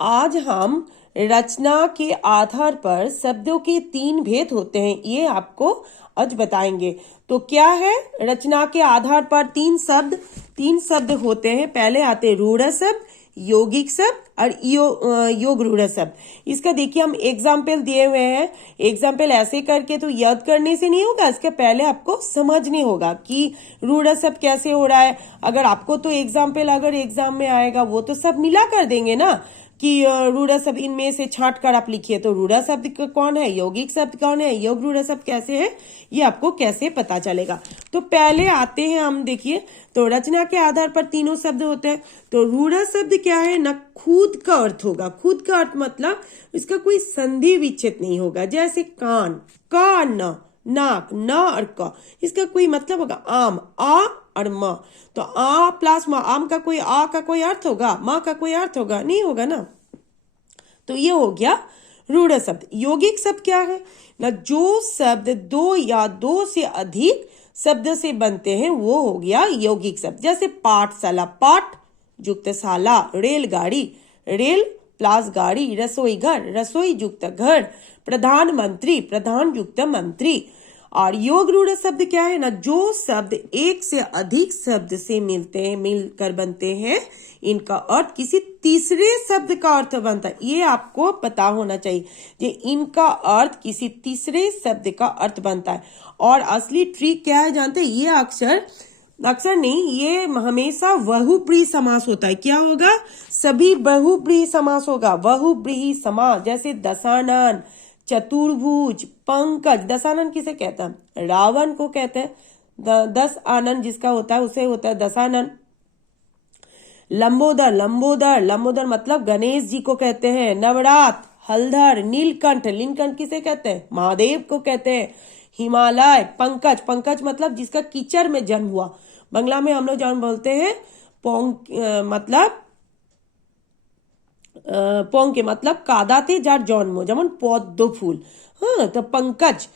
आज हम रचना के आधार पर शब्दों के 3 भेद होते हैं, ये आपको आज बताएंगे। तो क्या है, रचना के आधार पर 3 शब्द होते हैं। पहले आते हैं रूढ़ शब्द, यौगिक शब्द और योग रूढ़ शब्द। इसका देखिए हम एग्जाम्पल दिए हुए हैं। एग्जाम्पल ऐसे करके तो याद करने से नहीं होगा, इसके पहले आपको समझने होगा कि रूढ़ शब्द कैसे हो रहा है। अगर आपको तो एग्जाम्पल अगर एग्जाम में आएगा वो तो सब मिला कर देंगे ना कि रूढ़ शब्द इनमें से छांट कर आप लिखिए, तो रूढ़ शब्द कौन है, यौगिक शब्द कौन है, योग रूढ़ शब्द कैसे है, ये आपको कैसे पता चलेगा। तो पहले आते हैं हम, देखिए तो रचना के आधार पर तीनों शब्द होते हैं। तो रूढ़ शब्द क्या है ना, खुद का अर्थ होगा। खुद का अर्थ मतलब इसका कोई संधि विच्छेद नहीं होगा। जैसे कान, का न, नाक, न और क, इसका कोई मतलब होगा आम, आ और म। तो आ प्लस म, आम का कोई आ का कोई अर्थ होगा, म का कोई अर्थ होगा, नहीं होगा ना। तो ये हो गया रूढ़ शब्द। यौगिक शब्द क्या है ना, जो शब्द 2 या 2 से अधिक शब्द से बनते हैं वो हो गया यौगिक शब्द। जैसे पाठशाला, पाठ युक्त शाला, रेलगाड़ी, रेल प्लस गाड़ी, रसोई घर, रसोई युक्त घर, प्रधानमंत्री, प्रधान युक्त मंत्री। और योग रूढ़ शब्द क्या है ना, जो शब्द 1 से अधिक शब्द से मिलकर बनते हैं, इनका अर्थ किसी तीसरे शब्द का अर्थ बनता है। ये आपको पता होना चाहिए कि इनका अर्थ किसी तीसरे शब्द का अर्थ बनता है। और असली ट्रिक क्या है जानते हैं, ये अक्सर नहीं, ये हमेशा बहुब्रीहि समास होता है। क्या होगा, सभी बहुब्रीहि समास होगा। बहुब्रीहि समास जैसे दशानन, चतुर्भुज, पंकज। दशानन किसे कहते हैं, रावण को कहते हैं। 10 आनन जिसका होता है उसे होता है दशानन। लंबोदर, लंबोदर मतलब गणेश जी को कहते हैं। नवरात, हलधर, नीलकंठ, नीलकंठ किसे कहते हैं, महादेव को कहते हैं। हिमालय, पंकज, पंकज मतलब जिसका कीचड़ में जन्म हुआ। बंगला में हम लोग जन्म बोलते हैं मतलब पोंके मतलब कादाते जार जन्म, যেমন পদ্ম ফুল। हाँ, तो पंकज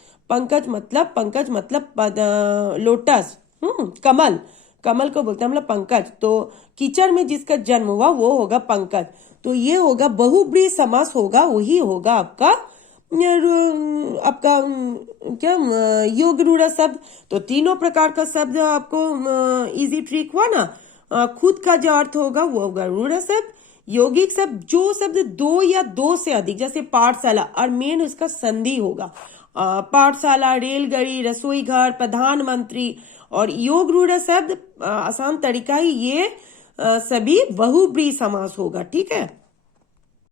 मतलब लोटस, कमल, कमल को बोलते हैं हम लोग पंकज। तो कीचड़ में जिसका जन्म हुआ वो होगा पंकज। तो ये होगा बहुब्रीहि समास होगा, वही होगा आपका क्या योग रूढ़ शब्द। तो तीनों प्रकार का शब्द आपको इजी ट्रिक हुआ ना। खुद का जो अर्थ होगा वो होगा रूढ़ शब्द। यौगिक शब्द, जो शब्द 2 या 2 से अधिक, जैसे पाठशाला, और मेन उसका संधि होगा। पाठशाला, रेलगाड़ी, रसोई घर, प्रधानमंत्री। और योग रूढ़ शब्द आसान तरीका ही, ये सभी बहुब्रीहि समास होगा। ठीक है।